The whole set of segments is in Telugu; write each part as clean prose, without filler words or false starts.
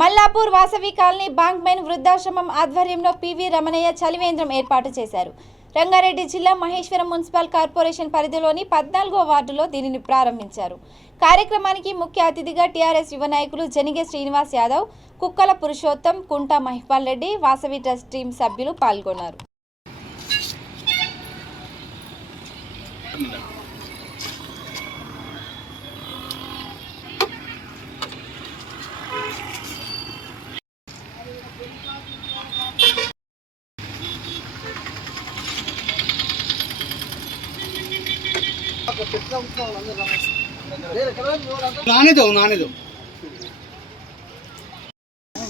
మల్లాపూర్ వాసవి కాలనీ బాంక్మెన్ వృద్ధాశ్రమం ఆధ్వర్యంలో పివి రమణయ్య చలివేంద్రం ఏర్పాటు చేశారు. రంగారెడ్డి జిల్లా మహేశ్వరం మున్సిపల్ కార్పొరేషన్ పరిధిలోని 14వ వార్డులో దీనిని ప్రారంభించారు. కార్యక్రమానికి ముఖ్య అతిథిగా టీఆర్ఎస్ యువ నాయకులు జనిగే శ్రీనివాస్ యాదవ్, కుక్కల పురుషోత్తం, కుంటా మహిపాల్ రెడ్డి, వాసవి ట్రస్ట్ టీం సభ్యులు పాల్గొన్నారు.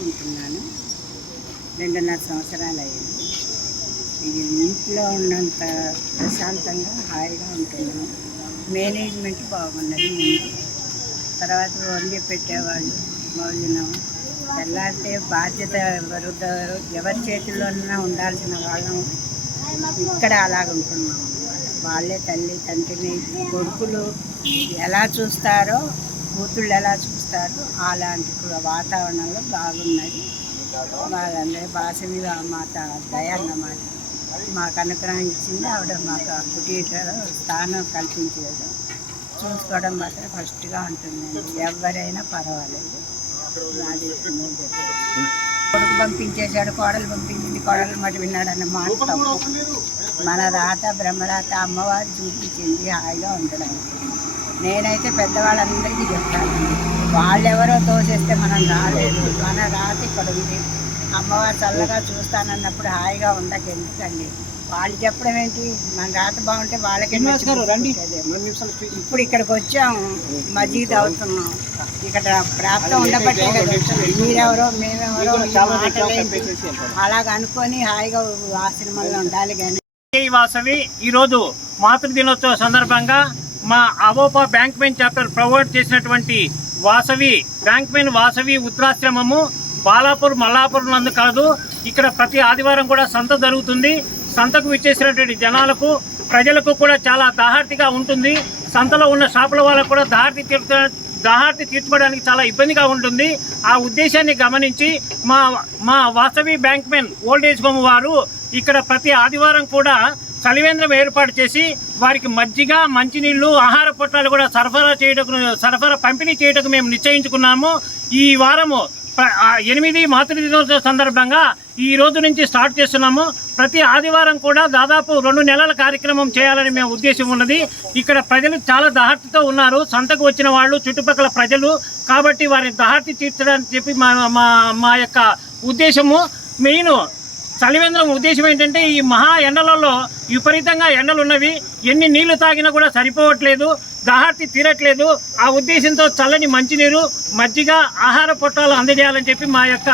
ఉంటున్నాను 2.5 సంవత్సరాలు అయ్యింది. ఇది ఇంట్లో ఉన్నంత ప్రశాంతంగా హాయిగా ఉంటున్నాను. మేనేజ్మెంట్ బాగున్నది. ముందు తర్వాత వండి పెట్టేవాళ్ళు, భోజనం తెల్లారితే బాధ్యత ఎవరి చేతుల్లోనైనా ఉండాల్సిన వాళ్ళం ఇక్కడ అలాగుంటున్నాం. వాళ్ళే తల్లి తండ్రిని కొడుకులు ఎలా చూస్తారో, కూతుళ్ళు ఎలా చూస్తారో అలాంటి వాతావరణంలో బాగున్నది. వాళ్ళందరూ వాసవి మాత దయన్నమాట మాకు అనుగ్రహం ఇచ్చింది. ఆవిడ మాకు కుటీరలో స్థానం కల్పించేది. చూసుకోవడం మాత్రం ఫస్ట్గా ఉంటుంది. ఎవరైనా పర్వాలేదు. అది కొడుకు పంపించేశాడు, కోడలు పంపించింది, కోడలు మాట విన్నాడన్న మాట తప్పు. మన రాత బ్రహ్మరాత అమ్మవారు చూపించింది హాయిగా ఉండడానికి. నేనైతే పెద్దవాళ్ళందరికీ చెప్తాను, వాళ్ళెవరో తోసేస్తే మనం రాలేదు. మన రాత ఇక్కడ ఉంది. అమ్మవారు చల్లగా చూస్తానన్నప్పుడు హాయిగా ఉండక ఎందుకండి వాళ్ళు చెప్పడం ఏంటి? మన రాత బాగుంటే వాళ్ళకి. ఇప్పుడు ఇక్కడికి వచ్చాము, మజీద్ అవుతున్నాం. ఇక్కడ ప్రాప్తం ఉండబట్టే కదా. మీరెవరో మేమెవరో అలాగ అనుకొని హాయిగా ఆశ్రమంలో ఉండాలి. కానీ వాసవి ఈరోజు మాతృ దినోత్సవ సందర్భంగా మా అవోపా బ్యాంక్మెన్ చాప్టర్ ప్రొవైడ్ చేసినటువంటి బ్యాంక్మెన్ వాసవి వృద్ధాశ్రమము బాలాపూర్ మల్లాపూర్ నందు కాదు, ఇక్కడ ప్రతి ఆదివారం కూడా సంత జరుగుతుంది. సంతకు విచ్చేసినటువంటి జనాలకు, ప్రజలకు కూడా చాలా దాహార్తిగా ఉంటుంది. సంతలో ఉన్న షాపుల వాళ్ళకు కూడా దాహార్తి తీర్చుకోవడానికి చాలా ఇబ్బందిగా ఉంటుంది. ఆ ఉద్దేశాన్ని గమనించి మా వాసవి బ్యాంక్మెన్ ఓల్డేజ్ హోమ్ వారు ఇక్కడ ప్రతి ఆదివారం కూడా చలివేంద్రం ఏర్పాటు చేసి వారికి మజ్జిగ, మంచినీళ్లు, ఆహార పొట్లాలు కూడా సరఫరా పంపిణీ చేయటకు మేము నిశ్చయించుకున్నాము. ఈ వారము 8 మాతృ దినోత్సవ సందర్భంగా ఈ రోజు నుంచి స్టార్ట్ చేస్తున్నాము. ప్రతి ఆదివారం కూడా దాదాపు 2 నెలల కార్యక్రమం చేయాలని మేము ఉద్దేశం ఉన్నది. ఇక్కడ ప్రజలు చాలా దాహార్తితో ఉన్నారు, సంతకు వచ్చిన వాళ్ళు, చుట్టుపక్కల ప్రజలు. కాబట్టి వారిని దాహార్తి తీర్చడానికి చెప్పి మా యొక్క ఉద్దేశము. మెయిన్ చలివేంద్రం ఉద్దేశం ఏంటంటే, ఈ మహా ఎండలలో విపరీతంగా ఎండలు ఉన్నవి, ఎన్ని నీళ్లు తాగినా కూడా సరిపోవట్లేదు, దాహార్తి తీరట్లేదు. ఆ ఉద్దేశంతో చల్లని మంచినీరు, మజ్జిగ, ఆహార పొట్టాలు అందజేయాలని చెప్పి మా యొక్క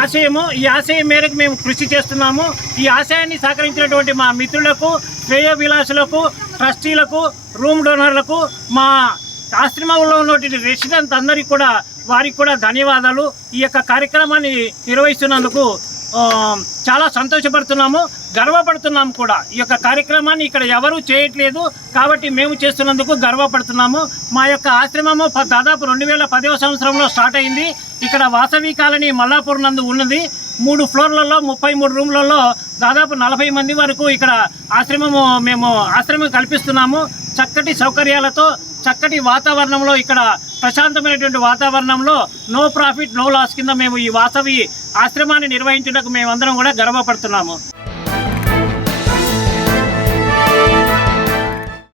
ఆశయము. ఈ ఆశయం మేరకు మేము కృషి చేస్తున్నాము. ఈ ఆశయాన్ని సహకరించినటువంటి మా మిత్రులకు, శ్రేయోభిలాషులకు, ట్రస్టీలకు, రూమ్ డోనర్లకు, మా ఆశ్రమంలో ఉన్నటువంటి రెసిడెంట్ అందరికీ కూడా వారికి కూడా ధన్యవాదాలు. ఈ యొక్క కార్యక్రమాన్ని నిర్వహిస్తున్నందుకు చాలా సంతోషపడుతున్నాము, గర్వపడుతున్నాము కూడా. ఈ యొక్క కార్యక్రమాన్ని ఇక్కడ ఎవరూ చేయట్లేదు కాబట్టి మేము చేస్తున్నందుకు గర్వపడుతున్నాము. మా యొక్క ఆశ్రమము దాదాపు 2010వ సంవత్సరంలో స్టార్ట్ అయింది. ఇక్కడ వాసవి కాలనీ మల్లాపూర్ నందు ఉన్నది. 3 ఫ్లోర్లలో 33 రూమ్లలో దాదాపు 40 మంది వరకు ఇక్కడ మేము ఆశ్రమం కల్పిస్తున్నాము. చక్కటి సౌకర్యాలతో, చక్కటి వాతావరణంలో, ఇక్కడ ప్రశాంతమైనటువంటి వాతావరణంలో నో ప్రాఫిట్ నో లాస్ కింద మేము ఈ వాసవి ఆశ్రమాన్ని నిర్వహించడానికి మేమందరం కూడా గర్వపడుతున్నాము.